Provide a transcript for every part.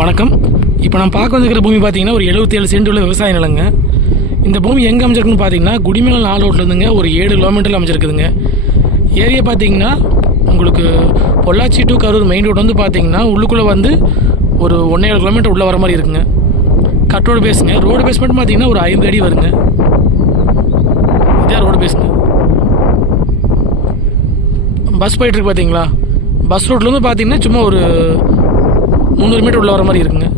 வணக்கம். இப்போ நான் பார்க்க வந்துருக்கிற பூமி பார்த்தீங்கன்னா ஒரு 77 சென்ட் உள்ள விவசாய நிலங்க. இந்த பூமி எங்கே அமைச்சிருக்குன்னு பார்த்தீங்கன்னா குடிமேல 4 ரோட்லேருந்துங்க ஒரு 7 கிலோமீட்டரில் அமைச்சிருக்குதுங்க. ஏரியா பார்த்தீங்கன்னா உங்களுக்கு Pollachi to Karur main road வந்து பார்த்தீங்கன்னா உள்ளுக்குள்ளே வந்து ஒரு 1.5 கிலோமீட்டர் உள்ளே வர மாதிரி இருக்குங்க. கட் ரோடு பேஸுங்க. ரோடு பேஸ் மட்டும் பார்த்தீங்கன்னா ஒரு 50 அடி வருங்க. இதான் ரோடு பேஸுங்க. பஸ் போயிட்டுருக்கு பார்த்தீங்களா, பஸ் ரோட்லேருந்து பார்த்தீங்கன்னா சும்மா ஒரு 300 மீட்டர் உள்ள வர மாதிரி இருக்குங்க.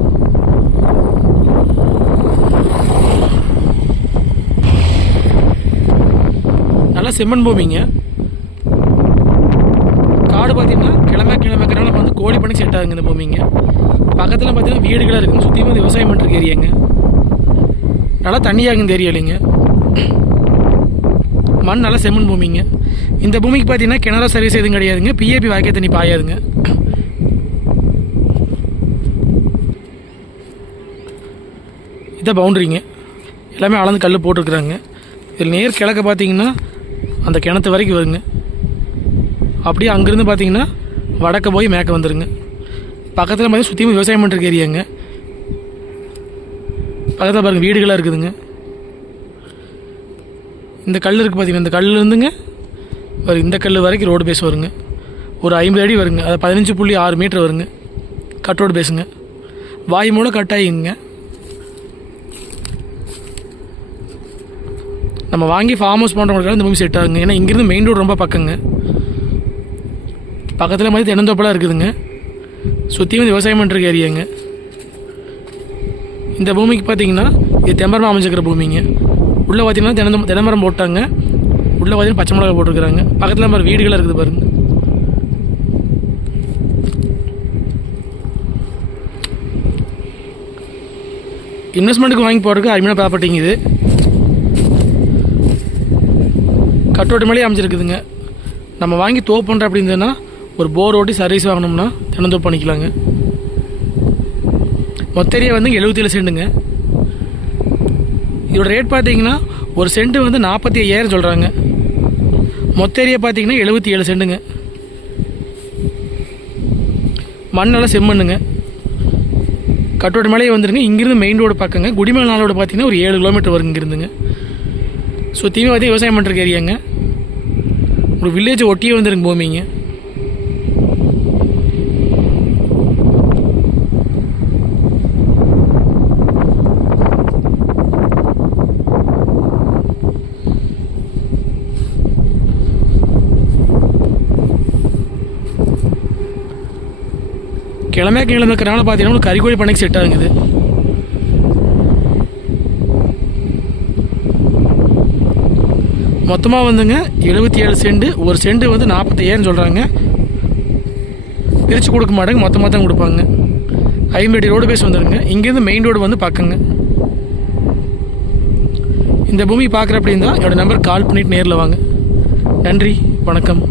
நல்லா செம்மண் பூமிங்க. காடு பார்த்தீங்கன்னா கிழமைக்கிறனால வந்து கோழி பண்ணி செட் ஆகுங்க இந்த பூமிங்க. பக்கத்தில் பார்த்தீங்கன்னா வீடுகளாக இருக்குங்க. சுற்றி வந்து விவசாயம் பண்ணுற ஏரியாங்க. நல்லா தண்ணியாகுங்க இந்த ஏரியாலிங்க. மண் நல்லா செம்மண் பூமிங்க. இந்த பூமிக்கு பார்த்தீங்கன்னா கிணறு சர்வீஸ் எதுவும் கிடையாதுங்க. பிஏபி வாய்க்கால் தண்ணி பாயாதுங்க. இதான் பவுண்ட்ரிங்க. எல்லாமே அளந்து கல் போட்டிருக்குறாங்க. இதில் நேர் கிழக்க பார்த்தீங்கன்னா அந்த கிணத்து வரைக்கும் வருங்க. அப்படியே அங்கேருந்து பார்த்தீங்கன்னா வடக்க போய் மேற்க வந்துடுங்க. பக்கத்தில் பார்த்தீங்கன்னா சுற்றியும் விவசாயம் பண்ணுற ஏரியாங்க. பக்கத்தில் பாருங்கள் வீடுகளாக இருக்குதுங்க. இந்த கல் இருக்குது பார்த்தீங்கன்னா, இந்த கல்லுருந்துங்க இந்த கல் வரைக்கும் ரோடு பேஸ் வருங்க. ஒரு 50 அடி வருங்க. அது 15.6 மீட்டர் வருங்க. Cut road பேஸுங்க. வாய் மூலம் கட் ஆகிங்க. நம்ம வாங்கி ஃபார்ம் ஹவுஸ் பண்ணுறவங்களுக்காக இந்த பூமி செட் ஆகுங்க. ஏன்னா இங்கேருந்து மெயின் ரோடு ரொம்ப பக்கங்க. பக்கத்தில் மாதிரி தென்னந்தோப்பெல்லாம் இருக்குதுங்க. சுற்றி வந்து விவசாயம் பண்ணுற ஏரியாங்க. இந்த பூமிக்கு பார்த்தீங்கன்னா இது தெம்பரமாக அமைஞ்சிக்கிற பூமிங்க. உள்ளே பார்த்தீங்கன்னா தென்னமரம் போட்டாங்க. உள்ளே பார்த்தீங்கன்னா பச்சை மிளகா போட்டிருக்கிறாங்க. பக்கத்தில் மாதிரி வீடுகளாக இருக்குது பாருங்க. இன்வெஸ்ட்மெண்ட்டுக்கு வாங்கி போடுறதுக்கு அருமையான ப்ராப்பர்ட்டிங்க இது. கட்டோட்டு மேலே அமைச்சிருக்குதுங்க. நம்ம வாங்கி தோப்பு பண்ணுற அப்படின்னா ஒரு போர் ஓட்டி சர்வீஸ் வாங்கினோம்னா தென்னந்தோப்பு பண்ணிக்கலாங்க. மொத்த ஏரியா வந்து 77 சென்ட்டுங்க. இதோட ரேட் பார்த்தீங்கன்னா ஒரு சென்ட்டு வந்து 45,000 சொல்கிறாங்க. மொத்த ஏரியா பார்த்தீங்கன்னா 77 சென்ட்டுங்க. மண்ணெல்லாம் செம்மண்ணுங்க. கட்டோட்டு மேலேயே வந்துருங்க. இங்கேருந்து மெயின் ரோடு பக்கங்க. குடிமேல் 4 ரோடு பார்த்தீங்கன்னா ஒரு 7 கிலோமீட்டர் வருங்க இங்கேருந்துங்க. சுற்றியுமே பார்த்தீங்கன்னா விவசாயம் பண்ணுற ஏரியாங்க. ஒரு வில்லேஜ் ஒட்டியே வந்துருங்க பூமிங்க. கிழமைக்கிறனால பார்த்தீங்கன்னா ஒரு கறிக்கோழி பண்ணைக்கு செட் ஆகுது. மொத்தமாக வந்துங்க 77 சென்ட். ஒரு சென்ட் வந்து 45,000 சொல்கிறாங்க. பிரித்து கொடுக்க மாட்டாங்க, மொத்தமாக தான் கொடுப்பாங்க. 50 அடி ரோடு பேஸ் வந்துடுங்க. இங்கேருந்து மெயின் ரோடு வந்து பக்கங்க. இந்த பூமி பார்க்குற அப்படின்னா என்னோடய நம்பர் கால் பண்ணிவிட்டு நேரில் வாங்க. நன்றி, வணக்கம்.